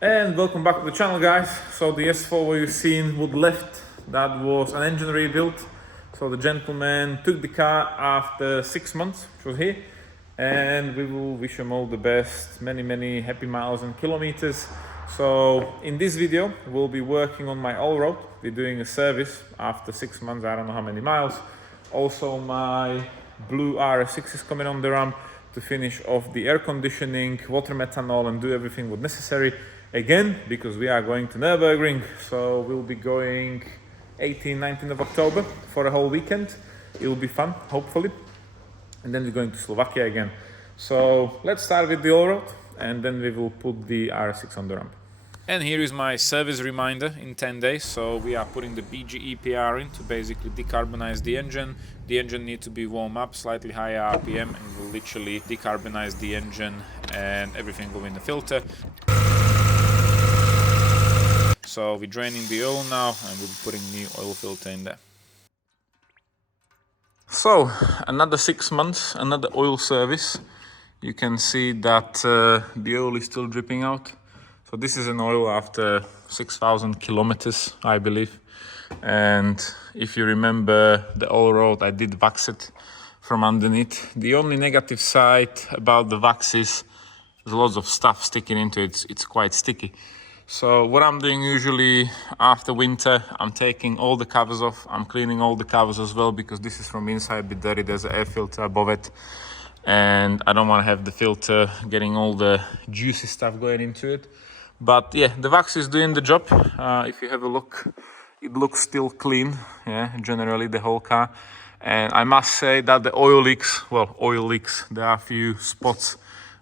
And welcome back to the channel, guys. So the S4 what you've seen would left, that was an engine rebuild. So the gentleman took the car after 6 months, which was here, and we will wish him all the best, many happy miles and kilometers. So in this video we'll be working on my all-road. We're doing a service after 6 months, I don't know how many miles. Also my blue RS6 is coming on the ramp to finish off the air conditioning, water methanol, and do everything what's necessary again, because we are going to Nurburgring. So we'll be going 18-19 of October for a whole weekend. It will be fun, hopefully, and then we're going to Slovakia again. So let's start with the all-road, and then we will put the RS6 on the ramp. And here is my service reminder in 10 days. So we are putting the BG EPR in to basically decarbonize the engine. The engine needs to be warmed up, slightly higher RPM, and we'll literally decarbonize the engine and everything will in the filter. So we're draining the oil now and we'll be putting new oil filter in there. So another 6 months, another oil service. You can see that the oil is still dripping out. So this is an oil after 6,000 kilometers, I believe. And if you remember the oil road, I did wax it from underneath. The only negative side about the wax is there's lots of stuff sticking into it. It's quite sticky. So what I'm doing usually after winter, I'm taking all the covers off. I'm cleaning all the covers as well, because this is from inside a bit dirty. There's an air filter above it. And I don't want to have the filter getting all the juicy stuff going into it. But yeah, the wax is doing the job. If you have a look, it looks still clean, yeah, generally the whole car. And I must say that the oil leaks, there are a few spots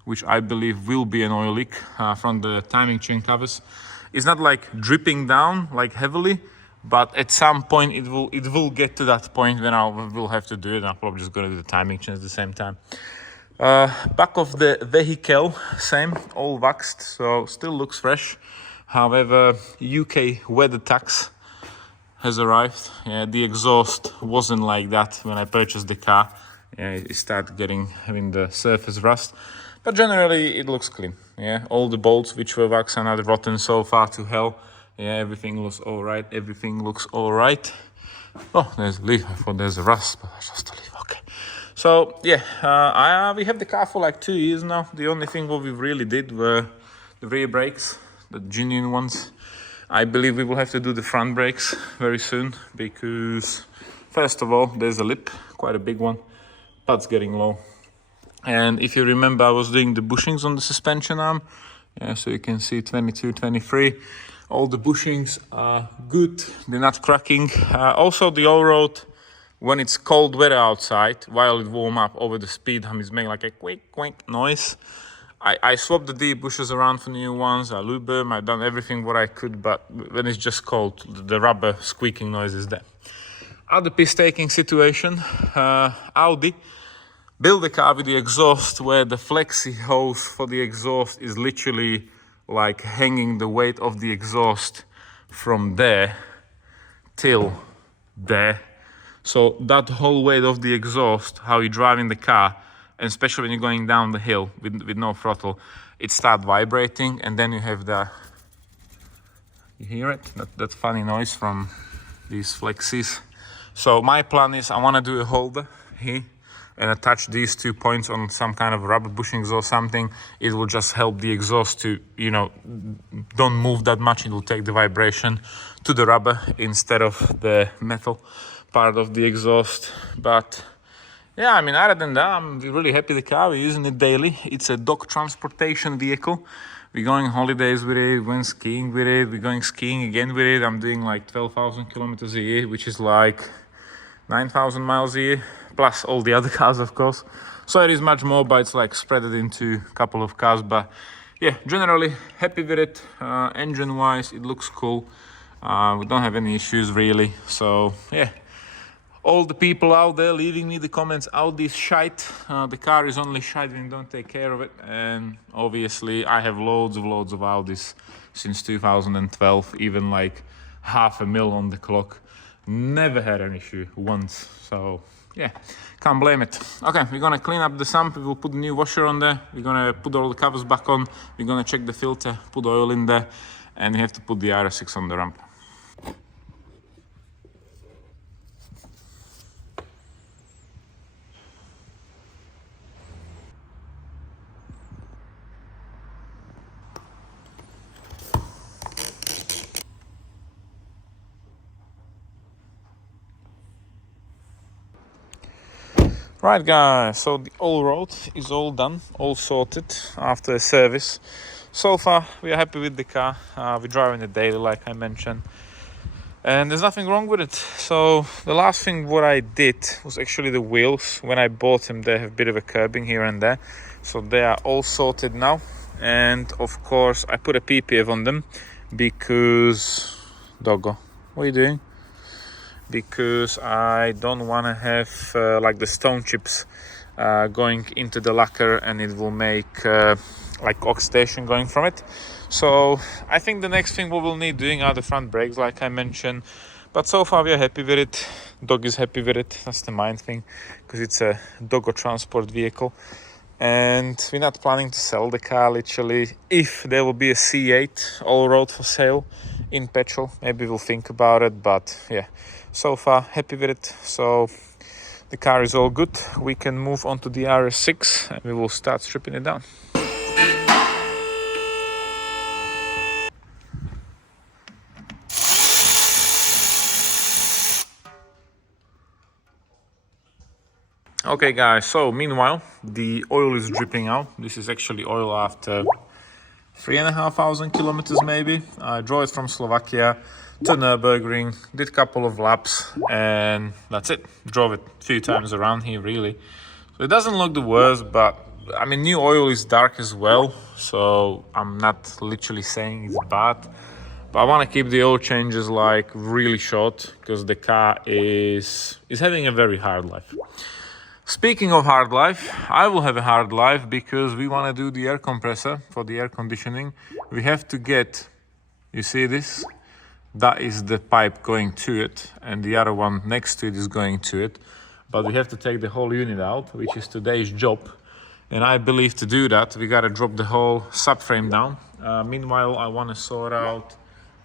which I believe will be an oil leak from the timing chain covers. It's not like dripping down like heavily, but at some point it will get to that point when I will have to do it. I'm probably just going to do the timing chains at the same time. Back of the vehicle, same, all waxed, so still looks fresh. However, UK weather tax has arrived. Yeah, the exhaust wasn't like that when I purchased the car. Yeah, it started having the surface rust, but generally it looks clean. Yeah, all the bolts which were waxed are not rotten so far to hell. Yeah, everything looks all right. Everything looks all right. Oh, there's a leaf. I thought there's a rust, but that's just a leaf. Okay. So yeah, we have the car for like 2 years now. The only thing what we really did were the rear brakes, the genuine ones. I believe we will have to do the front brakes very soon, because first of all, there's a lip, quite a big one, but it's getting low. And if you remember, I was doing the bushings on the suspension arm. Yeah, so you can see 22, 23. All the bushings are good, they're not cracking. Also the all-road, when it's cold weather outside, while it warm up over the speed hump, is making like a quick noise. I swapped the deep bushes around for new ones, I lube them, I've done everything what I could, but when it's just cold, the rubber squeaking noise is there. Other piss-taking situation, Audi built the car with the exhaust where the flexi hose for the exhaust is literally like hanging the weight of the exhaust from there till there. So that whole weight of the exhaust, how you drive in the car, and especially when you're going down the hill with no throttle, it starts vibrating, and then you have the, you hear it? That funny noise from these flexis. So my plan is I want to do a holder here and attach these 2 points on some kind of rubber bushings or something. It will just help the exhaust to, don't move that much. It will take the vibration to the rubber instead of the metal part of the exhaust. But yeah, I mean, other than that, I'm really happy with the car. We're using it daily. It's a dog transportation vehicle. We're going holidays with it, we went skiing with it, we're going skiing again with it. I'm doing like 12,000 kilometers a year, which is like 9,000 miles a year, plus all the other cars, of course. So it is much more, but it's like spread it into a couple of cars. But yeah, generally happy with it. Engine-wise, it looks cool. We don't have any issues really. So yeah, all the people out there leaving me the comments, Audi's shite. The car is only shite when you don't take care of it. And obviously I have loads of Audis since 2012, even like 500,000 on the clock. Never had an issue once. So yeah, can't blame it. Okay, we're gonna clean up the sump. We'll put the new washer on there. We're gonna put all the covers back on. We're gonna check the filter, put oil in there, and we have to put the RS6 on the ramp. Right guys, so the oil road is all done, all sorted after a service. So far we are happy with the car. We're driving it daily like I mentioned, and there's nothing wrong with it. So the last thing what I did was actually the wheels. When I bought them, they have a bit of a curbing here and there, so they are all sorted now. And of course I put a PPF on them because doggo, what are you doing? Because I don't want to have like the stone chips going into the lacquer, and it will make like oxidation going from it. So I think the next thing we will need doing are the front brakes like I mentioned, but so far we are happy with it. Dog is happy with it. That's the main thing, because it's a doggo transport vehicle, and we're not planning to sell the car literally. If there will be a C8 all road for sale in petrol, maybe we'll think about it, but yeah, so far happy with it. So the car is all good. We can move on to the RS6 and we will start stripping it down. Okay guys, so meanwhile the oil is dripping out. This is actually oil after 3,500 kilometers maybe. I drove it from Slovakia to Nurburgring, did a couple of laps, and that's it. Drove it a few times around here really. So it doesn't look the worst, but I mean new oil is dark as well, so I'm not literally saying it's bad. But I want to keep the oil changes like really short, because the car is having a very hard life. Speaking of hard life, I will have a hard life because we want to do the air compressor for the air conditioning. We have to get, you see this? That is the pipe going to it, and the other one next to it is going to it. But we have to take the whole unit out, which is today's job. And I believe to do that, we got to drop the whole subframe down. Meanwhile, I want to sort out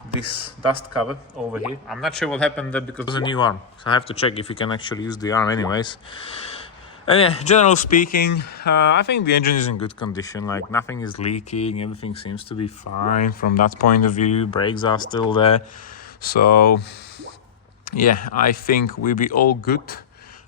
this dust cover over here. I'm not sure what happened there because there's a new arm. So I have to check if you can actually use the arm anyways. And yeah, generally speaking, I think the engine is in good condition. Like nothing is leaking, everything seems to be fine from that point of view. Brakes are still there. So yeah, I think we'll be all good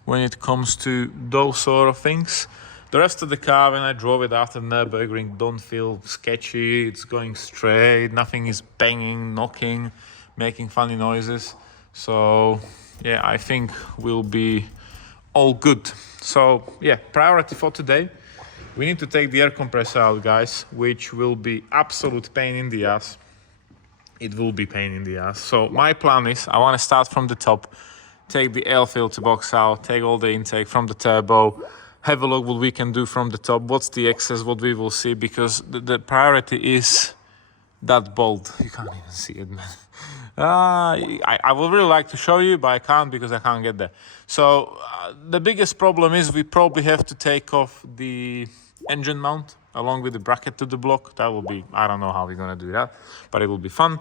when it comes to those sort of things. The rest of the car, when I drove it after Nurburgring, don't feel sketchy. It's going straight, nothing is banging, knocking, making funny noises. So yeah, I think we'll be all good. So yeah, priority for today, we need to take the air compressor out, guys, which will be absolute pain in the ass. It will be pain in the ass. So my plan is, I want to start from the top, take the air filter box out, take all the intake from the turbo, have a look what we can do from the top, what's the excess, what we will see, because the priority is that bolt. You can't even see it, man. I would really like to show you, but I can't because I can't get there. So the biggest problem is we probably have to take off the engine mount along with the bracket to the block. That will be, I don't know how we're gonna do that, but it will be fun.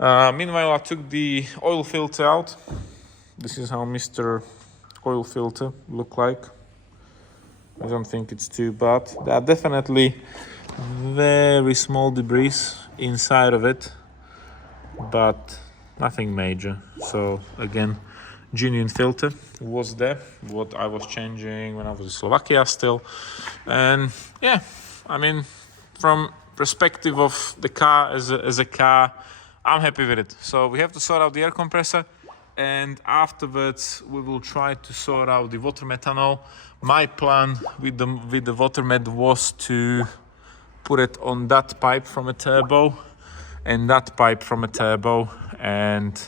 Meanwhile, I took the oil filter out. This is how Mr. Oil filter look like. I don't think it's too bad. There are definitely very small debris inside of it, but nothing major. So again, genuine filter was there, what I was changing when I was in Slovakia still. And yeah, I mean, from perspective of the car as a car, I'm happy with it. So we have to sort out the air compressor, and afterwards we will try to sort out the water methanol. My plan with the water met was to put it on that pipe from a turbo and that pipe from a turbo, and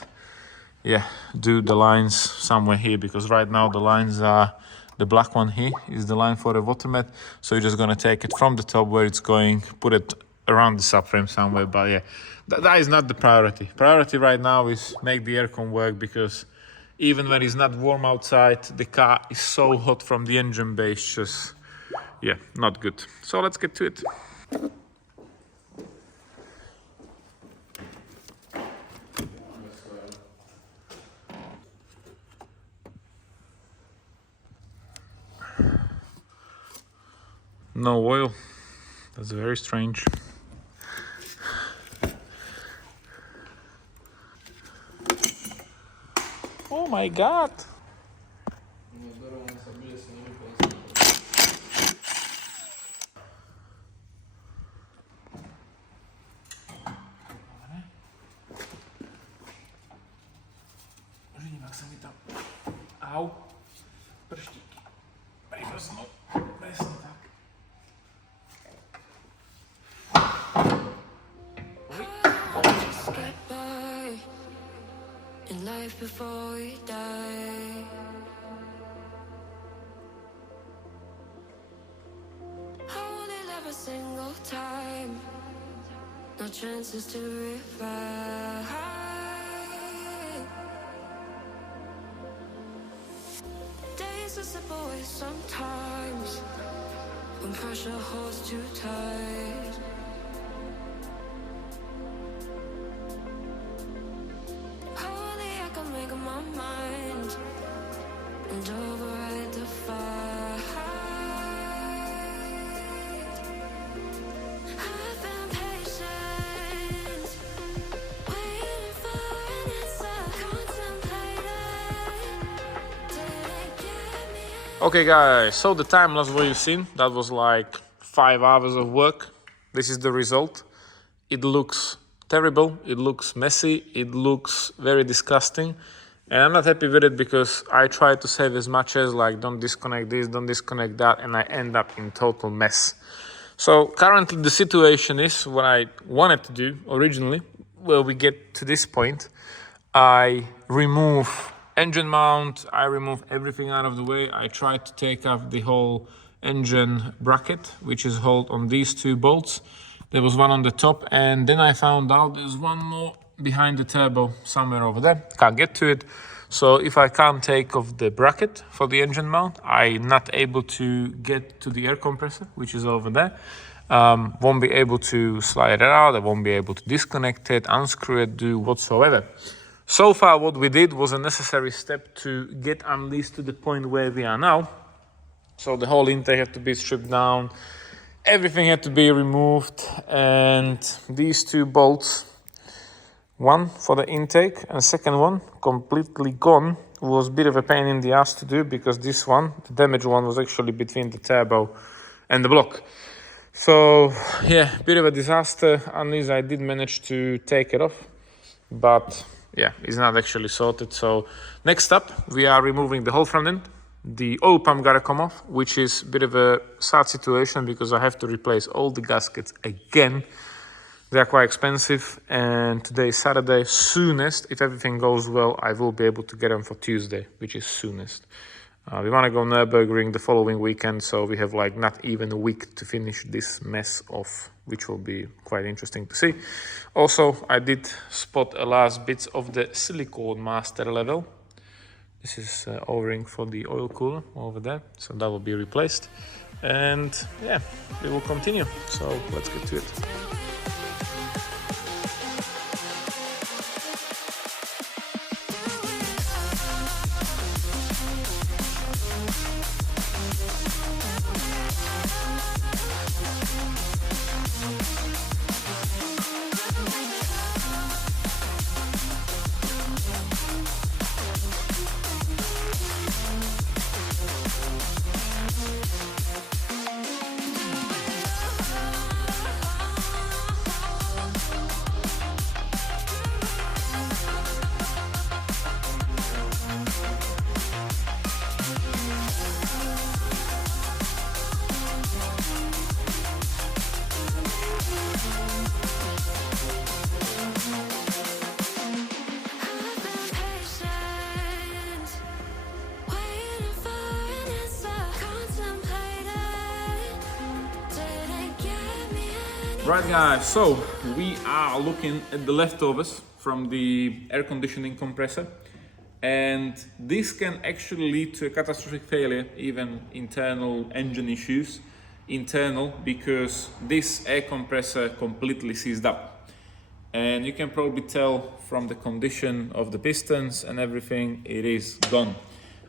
yeah, do the lines somewhere here, because right now the lines are, the black one here is the line for the water met. So you're just gonna take it from the top where it's going, put it around the subframe somewhere. But yeah, that is not the priority. Priority right now is make the aircon work, because even when it's not warm outside, the car is so hot from the engine base, just, yeah, not good. So let's get to it. No oil. That's very strange. Oh my god! Au! Prštíky. Privrznu. Presne tak. In life before we die, I only live a single time, no chances to revive. Days are slip away sometimes, when pressure holds too tight. Make up my mind and override the fight. I've been patient, waiting for an answer, contemplating. Didn't get me. Okay guys, so the time lapse what you've seen, that was like 5 hours of work. This is the result. It looks terrible, it looks messy, it looks very disgusting, and I'm not happy with it because I try to save as much as like don't disconnect this, don't disconnect that, and I end up in total mess. So currently the situation is what I wanted to do originally. Well, we get to this point, I remove engine mount, I remove everything out of the way. I try to take off the whole engine bracket, which is held on these 2 bolts. There was one on the top, and then I found out there's one more behind the turbo somewhere over there. Can't get to it. So if I can't take off the bracket for the engine mount, I'm not able to get to the air compressor, which is over there. Won't be able to slide it out. I won't be able to disconnect it, unscrew it, do whatsoever. So far what we did was a necessary step to get unleashed to the point where we are now. So the whole intake had to be stripped down. Everything had to be removed, and these 2 bolts, one for the intake and second one completely gone, was a bit of a pain in the ass to do because this one, the damaged one, was actually between the turbo and the block. So yeah, bit of a disaster. At least I did manage to take it off, but yeah, it's not actually sorted. So next up, we are removing the whole front end. The oil pump gotta come off, which is a bit of a sad situation because I have to replace all the gaskets again. They are quite expensive, and today is Saturday. Soonest, if everything goes well, I will be able to get them for Tuesday, which is soonest. We want to go Nurburgring the following weekend, so we have like not even a week to finish this mess off, which will be quite interesting to see. Also, I did spot a last bits of the silicone master level. This is O-ring for the oil cooler over there, so that will be replaced. And yeah, we will continue. So let's get to it. Right guys, so we are looking at the leftovers from the air conditioning compressor. And this can actually lead to a catastrophic failure, even internal engine issues, because this air compressor completely seized up. And you can probably tell from the condition of the pistons and everything, it is gone.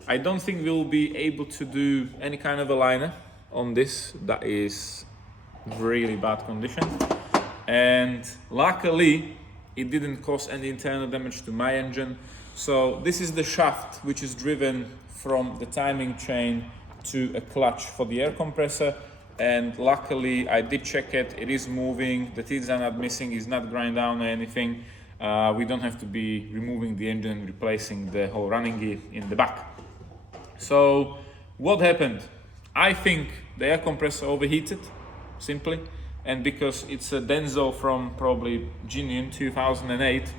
I don't think we'll be able to do any kind of a liner on this. That is really bad condition. And luckily, it didn't cause any internal damage to my engine. So this is the shaft which is driven from the timing chain to a clutch for the air compressor. And luckily I did check it, it is moving, the teeth are not missing, it's not grind down or anything. We don't have to be removing the engine and replacing the whole running gear in the back. So what happened? I think the air compressor overheated, simply. And because it's a Denso from probably genuine 2008,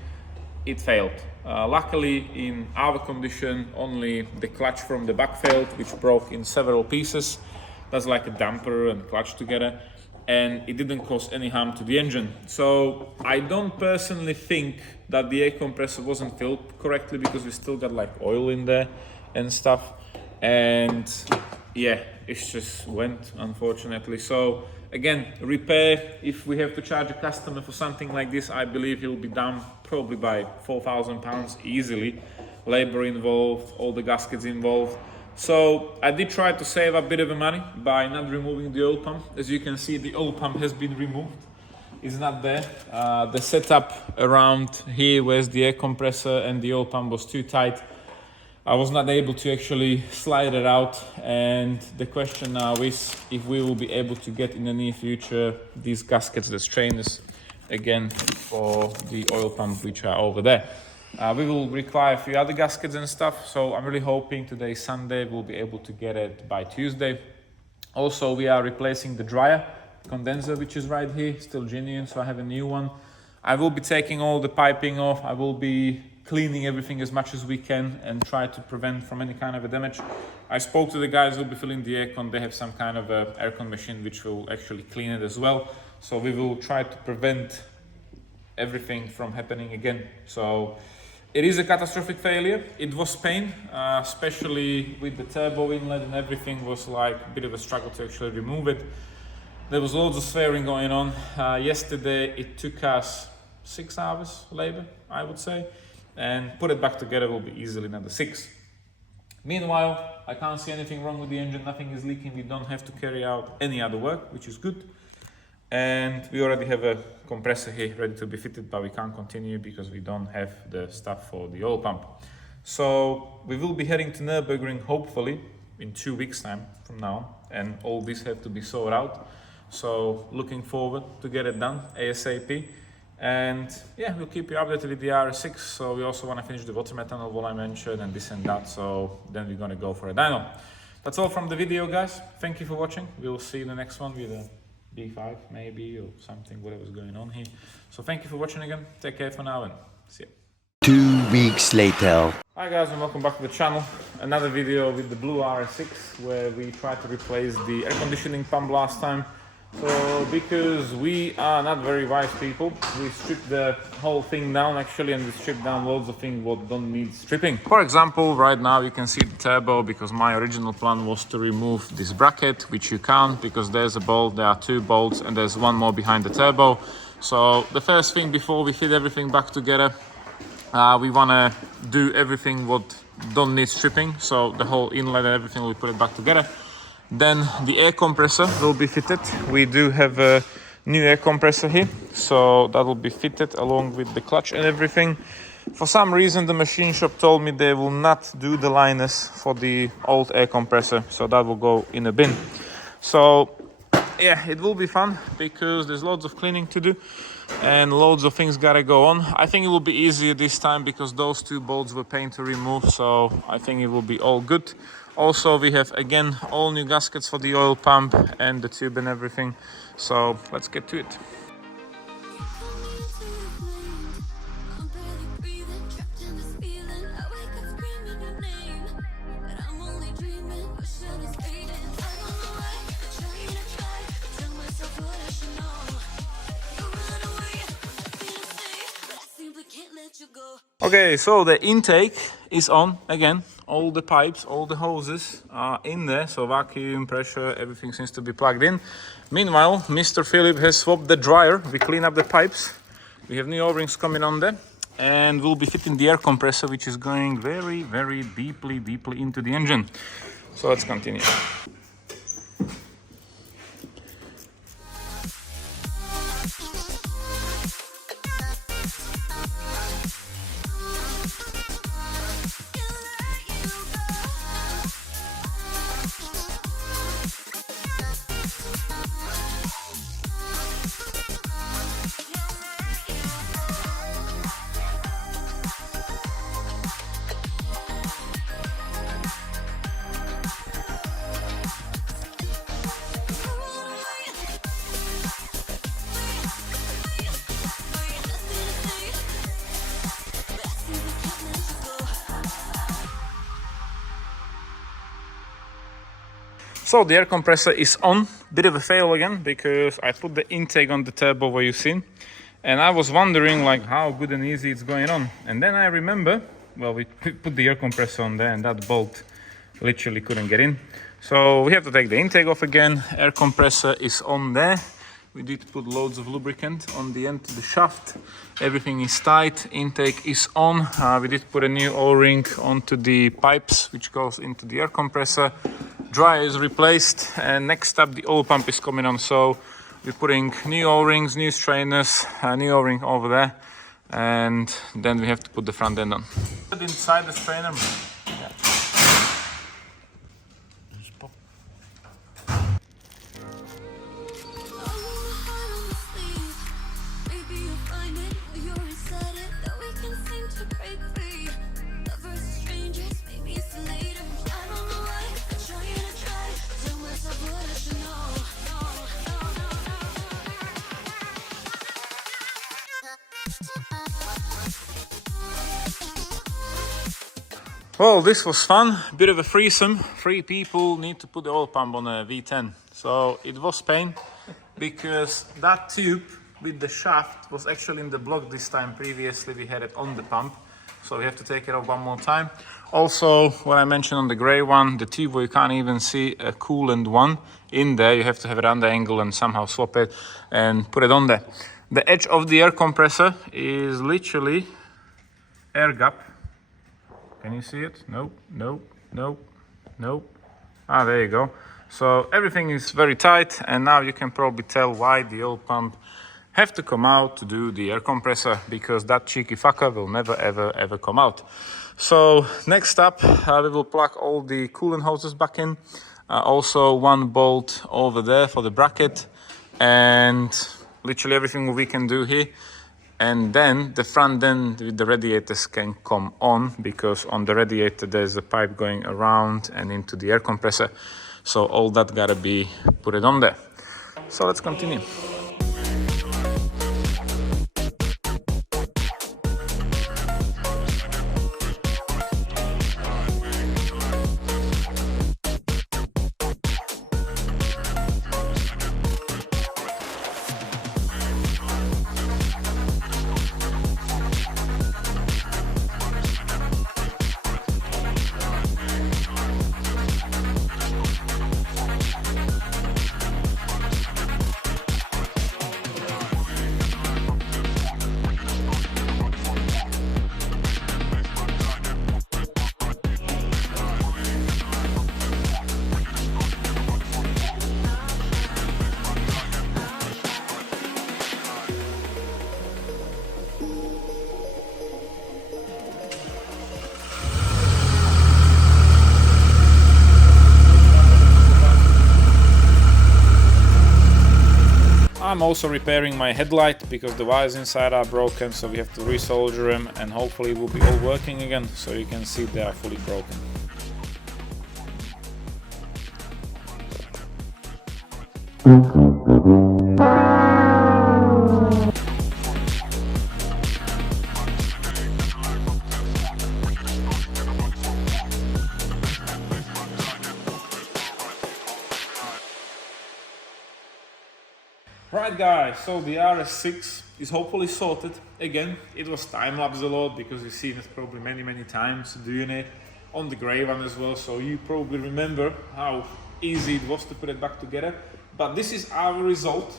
it failed. Luckily, in our condition, only the clutch from the back failed, which broke in several pieces. That's like a damper and clutch together, and it didn't cause any harm to the engine. So I don't personally think that the air compressor wasn't filled correctly, because we still got like oil in there and stuff. And yeah, it just went, unfortunately. So again, repair, if we have to charge a customer for something like this, I believe he'll be done probably by £4,000 easily. Labor involved, all the gaskets involved. So I did try to save a bit of money by not removing the oil pump. As you can see, the oil pump has been removed. It's not there. The setup around here, where's the air compressor and the oil pump, was too tight. I was not able to actually slide it out, and the question now is if we will be able to get in the near future these gaskets, the strainers, again for the oil pump, which are over there. We will require a few other gaskets and stuff, so I'm really hoping today, Sunday, we'll be able to get it by Tuesday. Also, we are replacing the dryer condenser, which is right here, still genuine, so I have a new one. I will be taking all the piping off. I will be cleaning everything as much as we can and try to prevent from any kind of a damage. I spoke to the guys who will be filling the aircon. They have some kind of a aircon machine which will actually clean it as well. So we will try to prevent everything from happening again. So it is a catastrophic failure. It was pain, especially with the turbo inlet, and everything was like a bit of a struggle to actually remove it. There was loads of swearing going on. Yesterday it took us 6 hours labor, I would say, and put it back together will be easily another 6. Meanwhile, I can't see anything wrong with the engine, nothing is leaking, we don't have to carry out any other work, which is good. And we already have a compressor here ready to be fitted, but we can't continue because we don't have the stuff for the oil pump. So we will be heading to Nurburgring hopefully in 2 weeks time from now, and all this have to be sorted out. So looking forward to get it done ASAP. And yeah, we'll keep you updated with the RS6. So we also want to finish the water methanol, what I mentioned, and this and that. So then we're going to go for a dyno. That's all from the video, guys. Thank you for watching. We'll see you in the next one with a B5 maybe, or something, whatever's going on here. So thank you for watching again. Take care for now and see ya. 2 weeks later. Hi guys, and welcome back to the channel. Another video with the blue RS6 where we tried to replace the air conditioning pump last time. So because we are not very wise people, we stripped the whole thing down actually, and we stripped down loads of things what don't need stripping. For example, right now you can see the turbo, because my original plan was to remove this bracket, which you can't because there's a bolt, there are 2 bolts, and there's one more behind the turbo. So the first thing before we fit everything back together, we want to do everything what don't need stripping, so the whole inlet and everything, we put it back together. Then the air compressor will be fitted. We do have a new air compressor here, so that will be fitted along with the clutch and everything. For some reason the machine shop told me they will not do the liners for the old air compressor, so that will go in a bin. So yeah, it will be fun because there's loads of cleaning to do and loads of things gotta go on. I think it will be easier this time because those 2 bolts were pain to remove, so I think it will be all good. Also, we have again all new gaskets for the oil pump and the tube and everything. So let's get to it. Okay, so the intake is on again. All the pipes, all the hoses are in there, so vacuum, pressure, everything seems to be plugged in. Meanwhile, Mr. Philip has swapped the dryer. We clean up the pipes. We have new O-rings coming on there, and we'll be fitting the air compressor, which is going very, very deeply into the engine. So let's continue. So the air compressor is on. Bit of a fail again because I put the intake on the turbo where you've seen, and I was wondering like how good and easy it's going on. And then I remember, well, we put the air compressor on there and that bolt literally couldn't get in. So we have to take the intake off again. Air compressor is on there. We did put loads of lubricant on the end of the shaft. Everything is tight. Intake is on. We did put a new O-ring onto the pipes which goes into the air compressor. Dryer is replaced, and next up the oil pump is coming on. So we're putting new O-rings, new strainers, new O-ring over there, and then we have to put the front end on. Inside the strainer. Yeah. Well, this was fun. Bit of a threesome. 3 people need to put the oil pump on a V10. So it was pain because that tube with the shaft was actually in the block this time. Previously we had it on the pump. So we have to take it off one more time. Also, what I mentioned on the grey one, the tube where you can't even see a coolant one in there, you have to have it under angle and somehow swap it and put it on there. The edge of the air compressor is literally air gap. Can you see it? Nope, nope, nope, nope. Ah, there you go. So everything is very tight, and now you can probably tell why the oil pump have to come out to do the air compressor, because that cheeky fucker will never ever come out. So next up, we will plug all the coolant hoses back in. Also 1 bolt over there for the bracket, and literally everything we can do here. And then the front end with the radiators can come on, because on the radiator there's a pipe going around and into the air compressor. So all that gotta be put it on there. So let's continue. I'm also repairing my headlight because the wires inside are broken, so we have to resolder them, and hopefully it will be all working again, so you can see they are fully broken. Right guys, so the RS6 is hopefully sorted. Again, it was time-lapse a lot because you've seen it probably many times doing it on the grey one as well, so you probably remember how easy it was to put it back together. But this is our result.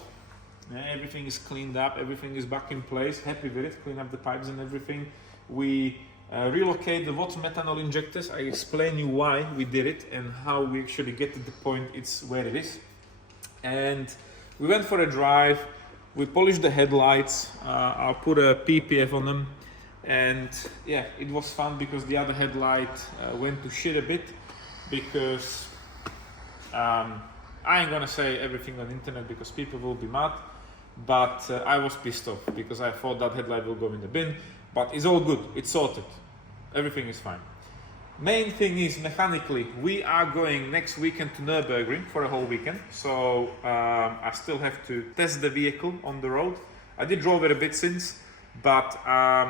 Everything is cleaned up, everything is back in place, happy with it, clean up the pipes and everything. We relocate the water methanol injectors. I explain you why we did it and how we actually get to the point it's where it is. And we went for a drive, we polished the headlights, I'll put a PPF on them, and yeah, it was fun because the other headlight went to shit a bit because I ain't gonna say everything on the internet because people will be mad, but I was pissed off because I thought that headlight will go in the bin, but it's all good, it's sorted, everything is fine. Main thing is mechanically, we are going next weekend to Nurburgring for a whole weekend, so I still have to test the vehicle on the road. I did drove it a bit since, but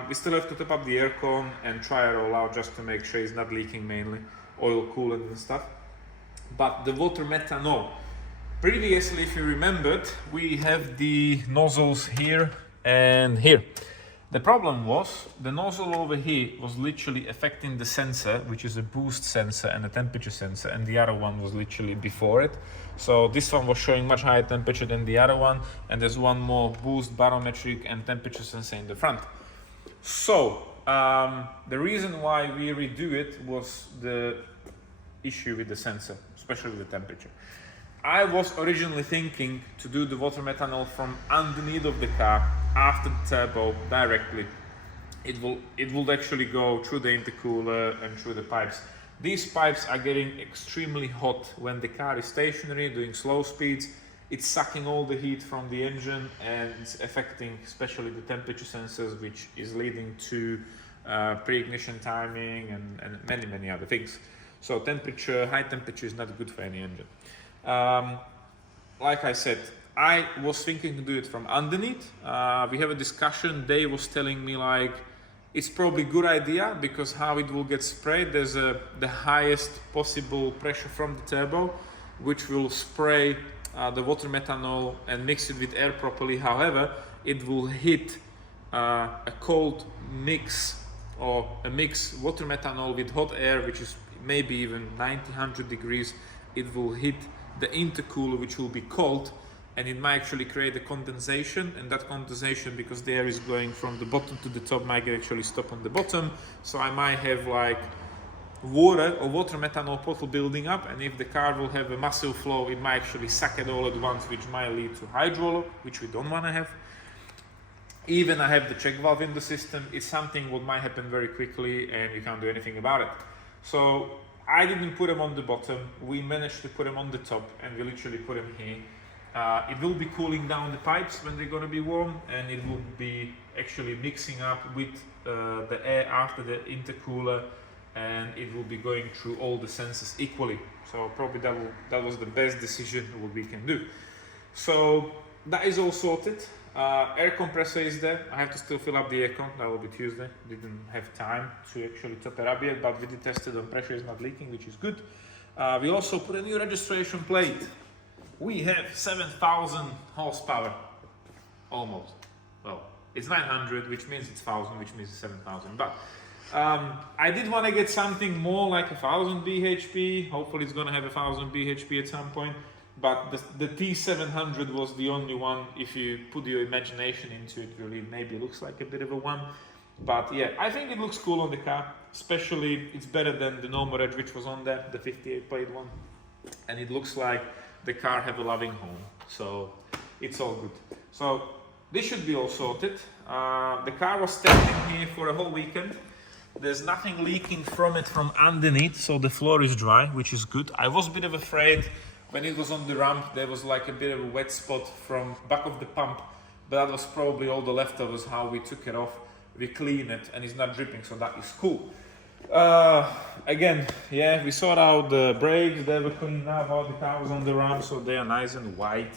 we still have to top up the aircon and try it all out just to make sure it's not leaking, mainly oil, coolant and stuff. But the water methanol, previously, if you remembered, we have the nozzles here and here. The problem was the nozzle over here was literally affecting the sensor, which is a boost sensor and a temperature sensor, and the other one was literally before it. So this one was showing much higher temperature than the other one, and there's one more boost barometric and temperature sensor in the front. So the reason why we redo it was the issue with the sensor, especially with the temperature. I was originally thinking to do the water methanol from underneath of the car after the turbo directly. It will actually go through the intercooler and through the pipes. These pipes are getting extremely hot when the car is stationary, doing slow speeds. It's sucking all the heat from the engine and it's affecting especially the temperature sensors, which is leading to pre-ignition timing and many other things. So high temperature is not good for any engine. Like I said, I was thinking to do it from underneath. We have a discussion. Dave was telling me like it's probably a good idea because how it will get sprayed, there's the highest possible pressure from the turbo, which will spray the water methanol and mix it with air properly. However, it will hit a cold mix or a mix water methanol with hot air, which is maybe even 90-100 degrees. It will hit the intercooler, which will be cold, and it might actually create a condensation, and that condensation, because the air is going from the bottom to the top, might actually stop on the bottom. So I might have like water or water methanol bottle building up, and if the car will have a massive flow, it might actually suck it all at once, which might lead to hydrolock, which we don't want to have. Even I have the check valve in the system. It's something what might happen very quickly and you can't do anything about it. So I didn't put them on the bottom. We managed to put them on the top, and we literally put them here. It will be cooling down the pipes when they're going to be warm, and it will be actually mixing up with the air after the intercooler, and it will be going through all the sensors equally. So probably that was the best decision what we can do. So that is all sorted. Air compressor is there. I have to still fill up the aircon. That will be Tuesday. Didn't have time to actually top it up yet, but we did test it and pressure is not leaking, which is good. We also put a new registration plate. We have 7,000 horsepower, almost. Well, it's 900, which means it's 1,000, which means it's 7,000. But I did want to get something more like 1,000 bhp. Hopefully it's going to have 1,000 bhp at some point. But the T700 was the only one, if you put your imagination into it, really maybe looks like a bit of a one. But yeah, I think it looks cool on the car. Especially, it's better than the normal Edge, which was on there, the 58 plate one. And it looks like the car have a loving home. So it's all good. So this should be all sorted. The car was standing here for a whole weekend. There's nothing leaking from it from underneath, so the floor is dry, which is good. I was a bit of afraid when it was on the ramp, there was like a bit of a wet spot from back of the pump, but that was probably all the leftovers, how we took it off. We clean it and it's not dripping, so that is cool. Again, yeah, we sorted out the brakes, they were cleaned up, all the car was on the ramp, so they are nice and white.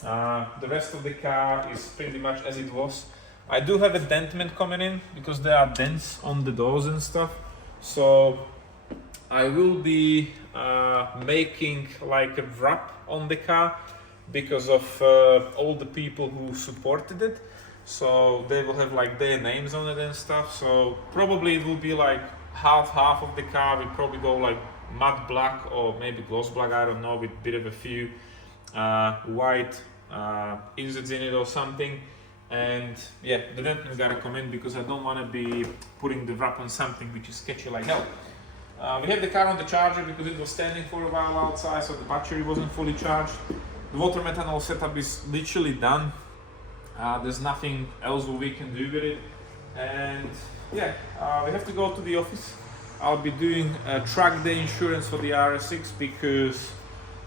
The rest of the car is pretty much as it was. I do have a dentment coming in because there are dents on the doors and stuff, so I will be making like a wrap on the car because of all the people who supported it. So they will have like their names on it and stuff. So probably it will be like half of the car. We probably go like matte black or maybe gloss black, I don't know, with a bit of a few white inserts in it or something. And yeah, the gentleman gotta come in because I don't want to be putting the wrap on something which is sketchy like hell. We have the car on the charger because it was standing for a while outside, so the battery wasn't fully charged. The water methanol setup is literally done. There's nothing else we can do with it. And yeah, we have to go to the office. I'll be doing a track day insurance for the RS6 because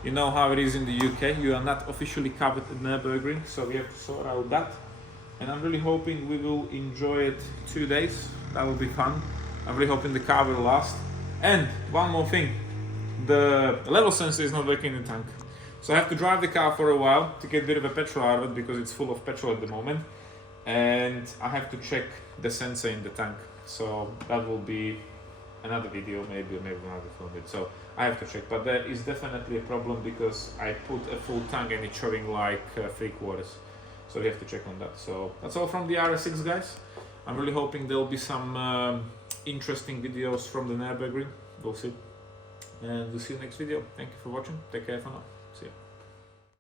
you know how it is in the UK. You are not officially covered at Nurburgring, so we have to sort out that. And I'm really hoping we will enjoy it 2 days. That will be fun. I'm really hoping the car will last. And one more thing, the level sensor is not working in the tank. So I have to drive the car for a while to get a bit of a petrol out of it because it's full of petrol at the moment. And I have to check the sensor in the tank. So that will be another video, maybe another film it. So I have to check, but there is definitely a problem because I put a full tank and it's showing like 3/4. So we have to check on that. So that's all from the RS6, guys. I'm really hoping there'll be some interesting videos from the Nurburgring. We'll see. And we'll see you next video. Thank you for watching. Take care for now. See ya.